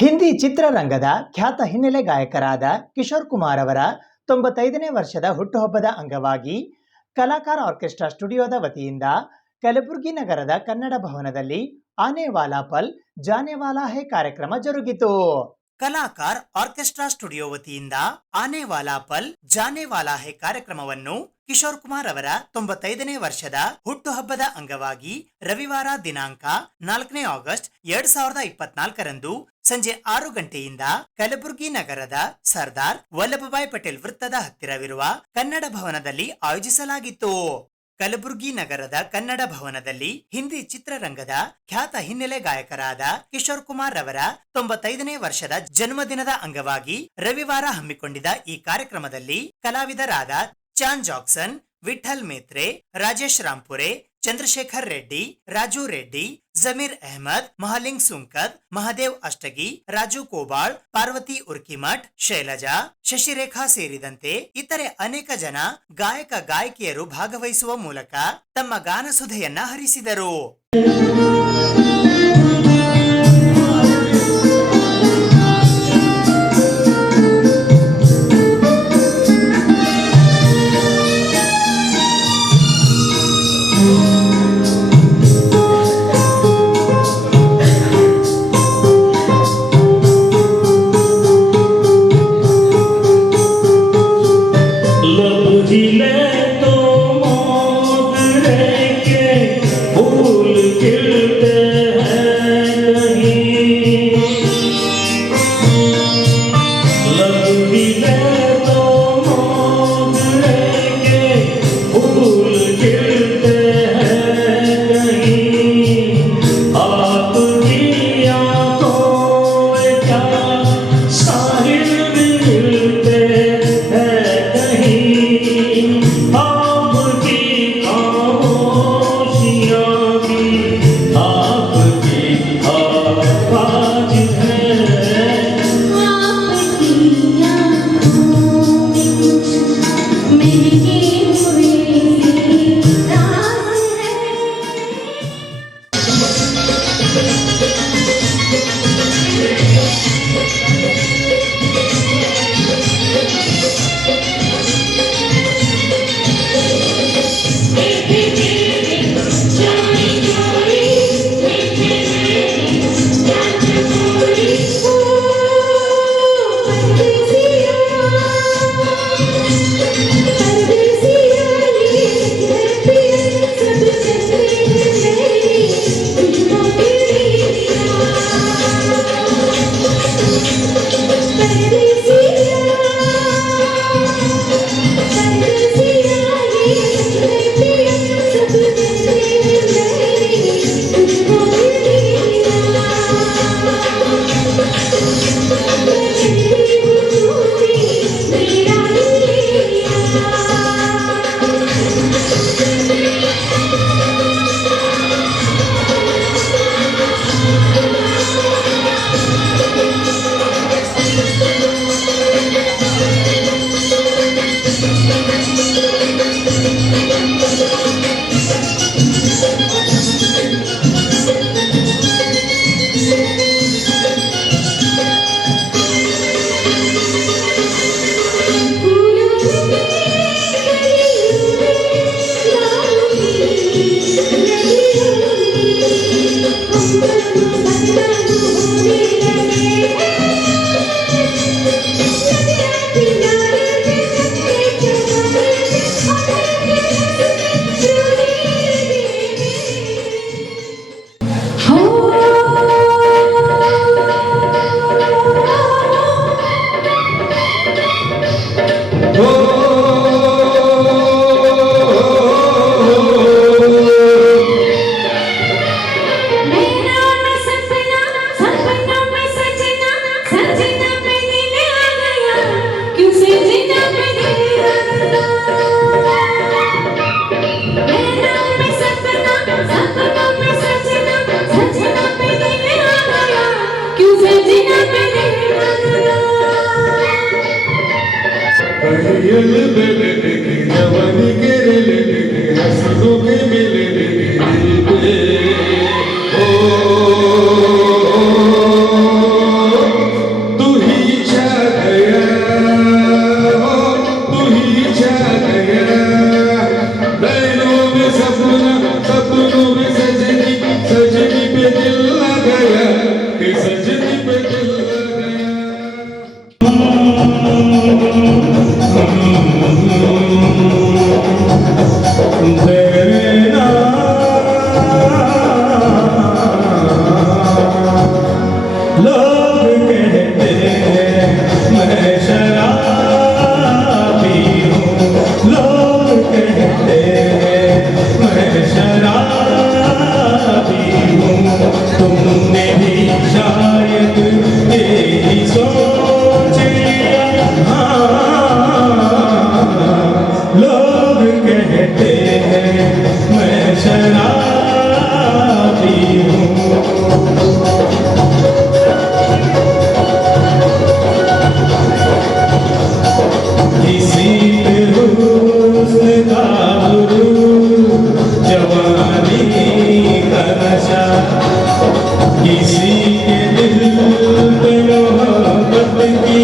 ಹಿಂದಿ ಚಿತ್ರರಂಗದ ಖ್ಯಾತ ಹಿನ್ನೆಲೆ ಗಾಯಕರಾದ ಕಿಶೋರ್ ಕುಮಾರ್ ಅವರ 95ನೇ ವರ್ಷದ ಹುಟ್ಟುಹಬ್ಬದ ಅಂಗವಾಗಿ ಕಲಾಕಾರ ಆರ್ಕೆಸ್ಟ್ರಾ ಸ್ಟುಡಿಯೋದ ವತಿಯಿಂದ ಕಲಬುರಗಿ ನಗರದ ಕನ್ನಡ ಭವನದಲ್ಲಿ ಆನೆ ವಾಲಾ ಪಲ್ ಜಾನೆ ವಾಲಾ ಹೇ ಕಾರ್ಯಕ್ರಮ ಜರುಗಿತು. ಕಲಾಕಾರ್ ಆರ್ಕೆಸ್ಟ್ರಾ ಸ್ಟುಡಿಯೋ ವತಿಯಿಂದ ಆನೆ ವಾಲಾ ಪಲ್ ಜಾನೆ ವಾಲಾ ಹೇ ಕಾರ್ಯಕ್ರಮವನ್ನು ಕಿಶೋರ್ ಕುಮಾರ್ ಅವರ 95ನೇ ವರ್ಷದ ಹುಟ್ಟುಹಬ್ಬದ ಅಂಗವಾಗಿ ರವಿವಾರ ದಿನಾಂಕ 4ನೇ ಆಗಸ್ಟ್ 2024ರಂದು ಸಂಜೆ 6 ಗಂಟೆಯಿಂದ ಕಲಬುರಗಿ ನಗರದ ಸರ್ದಾರ್ ವಲ್ಲಭಭಾಯ್ ಪಟೇಲ್ ವೃತ್ತದ ಹತ್ತಿರವಿರುವ ಕನ್ನಡ ಭವನದಲ್ಲಿ ಆಯೋಜಿಸಲಾಗಿತ್ತು. ಕಲಬುರಗಿ ನಗರದ ಕನ್ನಡ ಭವನದಲ್ಲಿ ಹಿಂದಿ ಚಿತ್ರರಂಗದ ಖ್ಯಾತ ಹಿನ್ನೆಲೆ ಗಾಯಕರಾದ ಕಿಶೋರ್ ಕುಮಾರ್ ಅವರ 95ನೇ ವರ್ಷದ ಜನ್ಮದಿನದ ಅಂಗವಾಗಿ ರವಿವಾರ ಹಮ್ಮಿಕೊಂಡಿದ್ದ ಈ ಕಾರ್ಯಕ್ರಮದಲ್ಲಿ ಕಲಾವಿದರಾದ ಚಾನ್ ಜಾಕ್ಸನ್, ವಿಠಲ್ ಮೇತ್ರೆ, ರಾಜೇಶ್ ರಾಂಪುರೆ, ಚಂದ್ರಶೇಖರ್ ರೆಡ್ಡಿ, ರಾಜು ರೆಡ್ಡಿ, ಜಮೀರ್ ಅಹಮದ್, ಮಹಾಲಿಂಗ್ ಸುಂಕದ್, ಮಹಾದೇವ್ ಅಷ್ಟಗಿ, ರಾಜು ಕೋಬಾಳ್, ಪಾರ್ವತಿ ಉರ್ಕಿಮಠ್, ಶೈಲಜಾ, ಶಶಿರೇಖಾ ಸೇರಿದಂತೆ ಇತರೆ ಅನೇಕ ಜನ ಗಾಯಕ ಗಾಯಕಿಯರು ಭಾಗವಹಿಸುವ ಮೂಲಕ ತಮ್ಮ ಗಾನಸುಧೆಯನ್ನ ಹರಿಸಿದರು. सपनों में सजनी सजनी पे दिल लग गया कि सजनी पे दिल लग गया। लोग कहते मैं शराबी हूँ, लोग कहते मैं शराबी हूँ, तुमने भी शायद यही सोच लिया। लोग कहते हैं मैं शराबी हूँ। किसी पे हुस्न का गुरूर, जवानी का नशा, किसी के दिल पे मोहब्बत की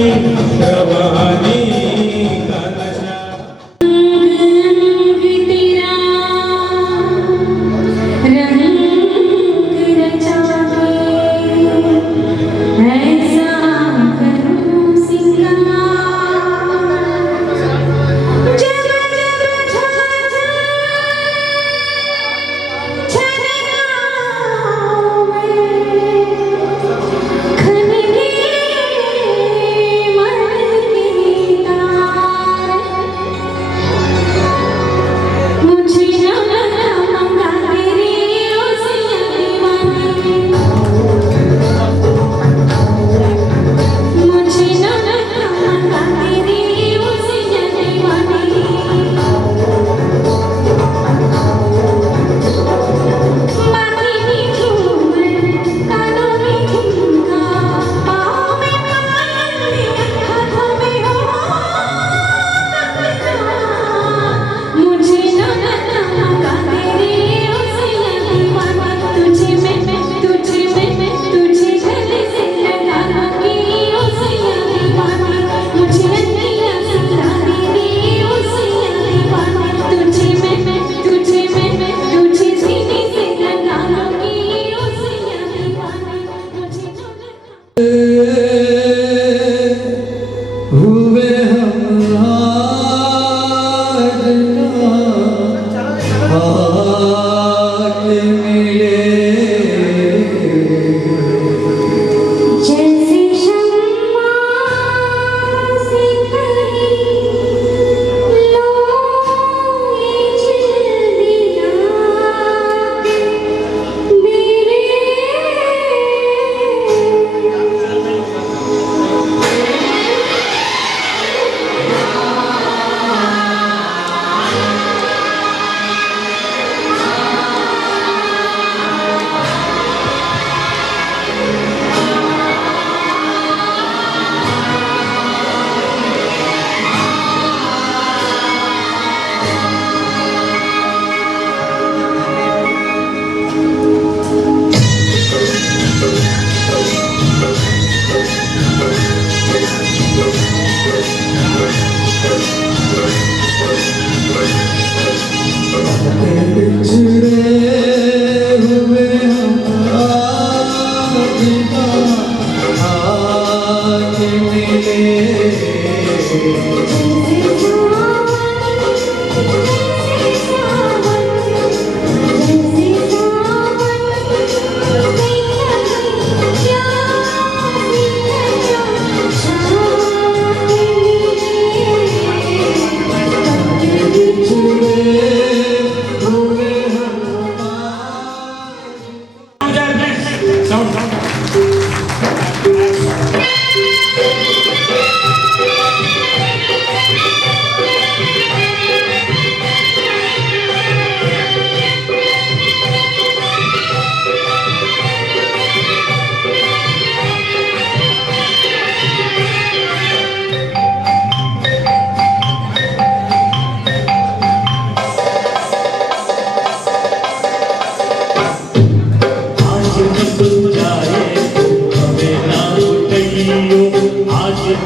रवानी का नशा।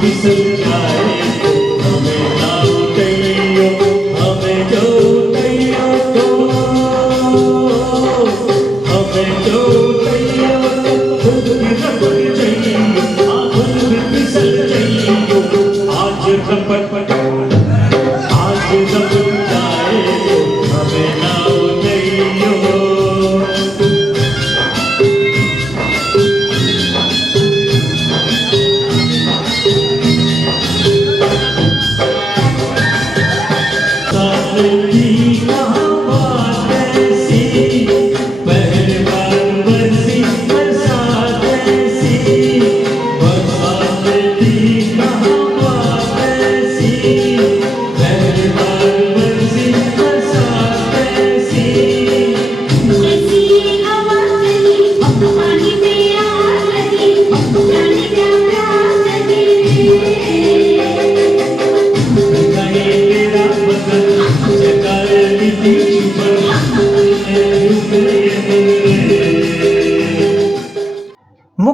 फिसल जाए हमें ना उठैयो हमें जो उठैयो तो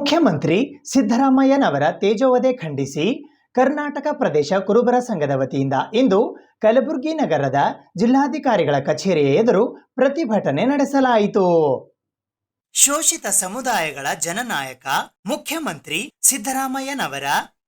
ಮುಖ್ಯಮಂತ್ರಿ ಸಿದ್ದರಾಮಯ್ಯನವರ ತೇಜೋವಧೆ ಖಂಡಿಸಿ ಕರ್ನಾಟಕ ಪ್ರದೇಶ ಕುರುಬರ ಸಂಘದ ವತಿಯಿಂದ ಇಂದು ಕಲಬುರಗಿ ನಗರದ ಜಿಲ್ಲಾಧಿಕಾರಿಗಳ ಕಚೇರಿಯ ಎದುರು ಪ್ರತಿಭಟನೆ ನಡೆಸಲಾಯಿತು. ಶೋಷಿತ ಸಮುದಾಯಗಳ ಜನನಾಯಕ ಮುಖ್ಯಮಂತ್ರಿ ಸಿದ್ದರಾಮಯ್ಯನವರ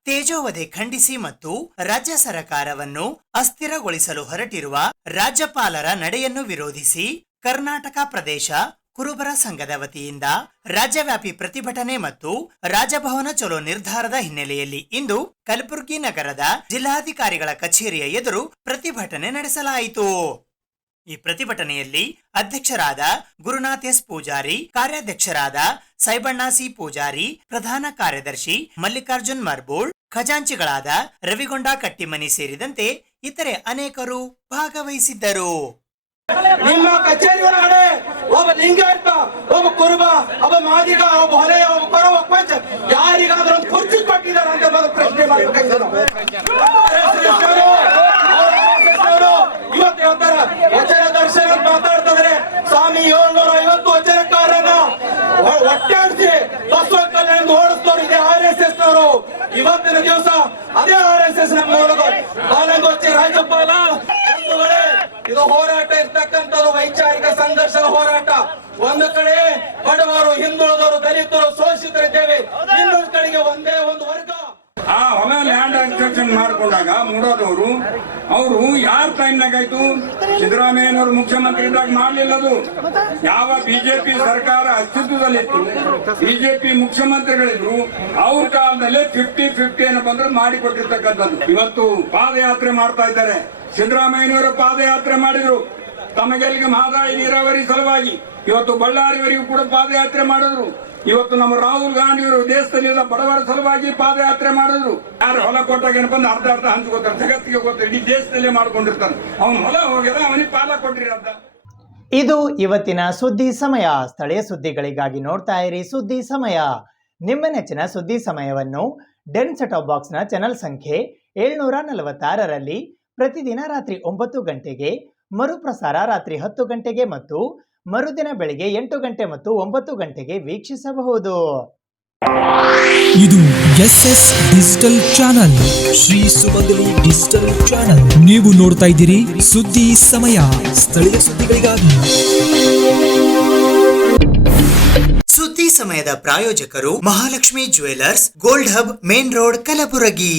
ತೇಜೋವಧೆ ಖಂಡಿಸಿ ಮತ್ತು ರಾಜ್ಯ ಸರ್ಕಾರವನ್ನು ಅಸ್ಥಿರಗೊಳಿಸಲು ಹೊರಟಿರುವ ರಾಜ್ಯಪಾಲರ ನಡೆಯನ್ನು ವಿರೋಧಿಸಿ ಕರ್ನಾಟಕ ಪ್ರದೇಶ ಕುರುಬರ ಸಂಘದ ವತಿಯಿಂದ ರಾಜ್ಯವ್ಯಾಪಿ ಪ್ರತಿಭಟನೆ ಮತ್ತು ರಾಜಭವನ ಚಲೋ ನಿರ್ಧಾರದ ಹಿನ್ನೆಲೆಯಲ್ಲಿ ಇಂದು ಕಲಬುರಗಿ ನಗರದ ಜಿಲ್ಲಾಧಿಕಾರಿಗಳ ಕಚೇರಿಯ ಎದುರು ಪ್ರತಿಭಟನೆ ನಡೆಸಲಾಯಿತು. ಈ ಪ್ರತಿಭಟನೆಯಲ್ಲಿ ಅಧ್ಯಕ್ಷರಾದ ಗುರುನಾಥ್ ಎಸ್ ಪೂಜಾರಿ, ಕಾರ್ಯಾಧ್ಯಕ್ಷರಾದ ಸೈಬಣ್ಣ ಸಿ ಪೂಜಾರಿ, ಪ್ರಧಾನ ಕಾರ್ಯದರ್ಶಿ ಮಲ್ಲಿಕಾರ್ಜುನ್ ಮರ್ಬೋಳ್, ಖಜಾಂಚಿಗಳಾದ ರವಿಗೊಂಡ ಕಟ್ಟಿಮನಿ ಸೇರಿದಂತೆ ಇತರೆ ಅನೇಕರು ಭಾಗವಹಿಸಿದ್ದರು. ನಿಮ್ಮ ಕಚೇರಿ ಒಳಗಡೆ ಒಬ್ಬ ಲಿಂಗಾಯತ, ಒಬ್ಬ ಕುರುಬ, ಒಬ್ಬ ಮಾದಿಗ, ಒಬ್ಬ ಹೊಲೆ, ಒಬ್ಬ ಕೊರ, ಒಬ್ಬ ಪಂಚ ಯಾರಿಗಾದ್ರೂ ಒಂದು ಕುರ್ಚಿ ಕೊಟ್ಟಿದ್ದಾರೆ ಅಂತ ಬಂದು ಪ್ರಶ್ನೆ ಇವತ್ತು ಹೇಳ್ತಾರೆ ವಚನ ದರ್ಶನ ಮಾತಾಡ್ತಿದ್ರೆ ಸ್ವಾಮಿ 750 ವಚನಕಾರನ ಒಟ್ಟಾಡಿಸಿ ಬಸವ ಕಲ್ಯಾಣ ಓಡಿಸ್ತವ್ರು ಇದೆ RSS ನವರು. ಇವತ್ತಿನ ದಿವಸ ಅದೇ RSS ನಮ್ಮ ಬಾಲಂಗೋಚಿ ರಾಜ್ಯಪಾಲ ಇದು ಹೋರಾಟ ಇರ್ತಕ್ಕಂಥದ್ದು ವೈಚಾರಿಕ ಸಂಘರ್ಷದ ಹೋರಾಟ. ಒಂದು ಕಡೆ ಬಡವರು, ಹಿಂದುಳಿದವರು, ದಲಿತರು, ಶೋಷಿತರಿದ್ದೇವೆ. ಇನ್ನೊಂದು ಕಡೆಗೆ ಒಂದೇ ಒಂದು ವರ್ಗ. ಆ ಹೊಲ ಲ್ಯಾಂಡ್ ಅಕ್ವಿಸಿಷನ್ ಮಾಡ್ಕೊಂಡಾಗ ಮೂಡೋದವರು ಅವರು ಯಾರ ಟೈಮ್ನಾಗ ಆಯ್ತು? ಸಿದ್ದರಾಮಯ್ಯನವರು ಮುಖ್ಯಮಂತ್ರಿ ಇದ್ದಾಗ ಮಾಡ್ಲಿಲ್ಲ. ಅದು ಯಾವ ಬಿಜೆಪಿ ಸರ್ಕಾರ ಅಸ್ತಿತ್ವದಲ್ಲಿತ್ತು, ಬಿಜೆಪಿ ಮುಖ್ಯಮಂತ್ರಿಗಳಿದ್ರು, ಅವ್ರ ಕಾಲದಲ್ಲೇ 50-50 ಅನ್ನು ಬಂದ್ರೆ ಮಾಡಿಕೊಟ್ಟಿರ್ತಕ್ಕಂಥದ್ದು. ಇವತ್ತು ಪಾದಯಾತ್ರೆ ಮಾಡ್ತಾ ಇದ್ದಾರೆ. ಸಿದ್ದರಾಮಯ್ಯನವರು ಪಾದಯಾತ್ರೆ ಮಾಡಿದ್ರು ತಮಗೆಲ್ಲಿಗೆ ಮಹದಾಯಿ ನೀರಾವರಿ ಸಲುವಾಗಿ. ಇವತ್ತು ಬಳ್ಳಾರಿವರೆಗೂ ಕೂಡ ಪಾದಯಾತ್ರೆ ಮಾಡಿದ್ರು. ಇವತ್ತು ನಮ್ಮ ರಾಹುಲ್ ಗಾಂಧಿಯವರು ದೇಶದಲ್ಲಿಲ್ಲ ಬಡವರ ಸಲುವಾಗಿ ಪಾದಯಾತ್ರೆ ಮಾಡಿದ್ರು. ಯಾರು ಹೊಲ ಕೊಟ್ಟಾಗ ಬಂದು ಅರ್ಧ ಹಂಚ್ಕೋತಾರೆ, ಜಗತ್ತಿಗೆ ಗೊತ್ತ, ಇಡೀ ದೇಶದಲ್ಲೇ ಮಾಡ್ಕೊಂಡಿರ್ತಾನೆ. ಅವನ ಹೊಲ ಹೋಗ್ಯದ, ಅವನಿಗೆ ಪಾಲ ಕೊಟ್ಟಿರಿ ಅಂತ. ಇದು ಇವತ್ತಿನ ಸುದ್ದಿ ಸಮಯ. ಸ್ಥಳೀಯ ಸುದ್ದಿಗಳಿಗಾಗಿ ನೋಡ್ತಾ ಇರಿ ಸುದ್ದಿ ಸಮಯ. ನಿಮ್ಮ ನೆಚ್ಚಿನ ಸುದ್ದಿ ಸಮಯವನ್ನು ಡೆನ್ ಸೆಟ್ ಆಫ್ ಬಾಕ್ಸ್ನ ಚಾನೆಲ್ ಸಂಖ್ಯೆ 746ರಲ್ಲಿ ಪ್ರತಿದಿನ ರಾತ್ರಿ 9 ಗಂಟೆಗೆ, ಮರುಪ್ರಸಾರ ರಾತ್ರಿ 10 ಗಂಟೆಗೆ ಮತ್ತು ಮರುದಿನ ಬೆಳಿಗ್ಗೆ 8 ಗಂಟೆ ಮತ್ತು 9 ಗಂಟೆಗೆ ವೀಕ್ಷಿಸಬಹುದು. ಇದು SS ಡಿಜಿಟಲ್ ಚಾನಲ್, ಶ್ರೀ ಸುಮಂಗಲಿ ಡಿಜಿಟಲ್ ಚಾನಲ್. ನೀವು ನೋಡ್ತಾ ಇದ್ದೀರಿ ಸುದ್ದಿ ಸಮಯ, ಸ್ಥಳೀಯ ಸುದ್ದಿಗಳಿಗಾಗಿ. ಸುದ್ದಿ ಸಮಯದ ಪ್ರಾಯೋಜಕರು Mahalakshmi jewellers, gold hub, main road, Kalaburagi.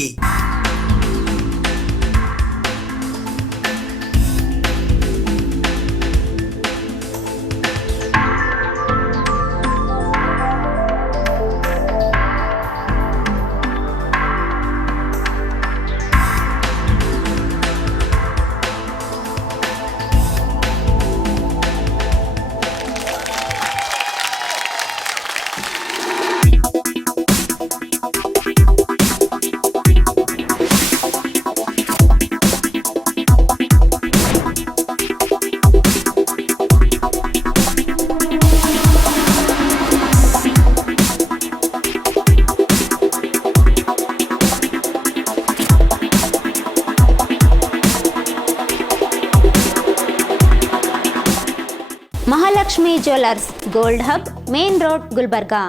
Mahalakshmi jewellers, gold hub, main road, Gulbarga.